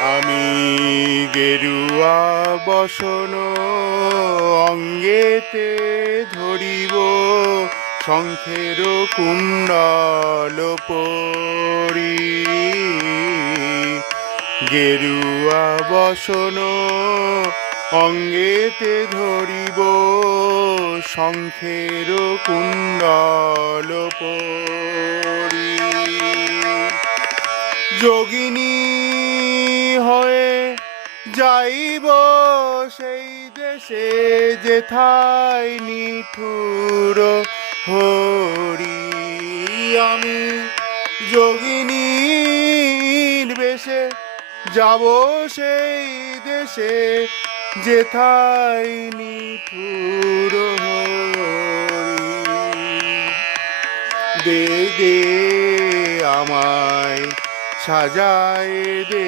আমি গেরুয়া বসন অঙ্গেতে ধরিব শঙ্খের কুণ্ডল পরি। গেরুয়া বসন অঙ্গেতে ধরিব শঙ্খের কুণ্ডল পরি। যোগিনী হয়ে যাইব সেই দেশে যেথায় নিঠুর হরি। আমি যোগিনীর বেশে যাব সেই দেশে যেথায় নিঠুর হরি। দে দে আমায় সাজায় দে।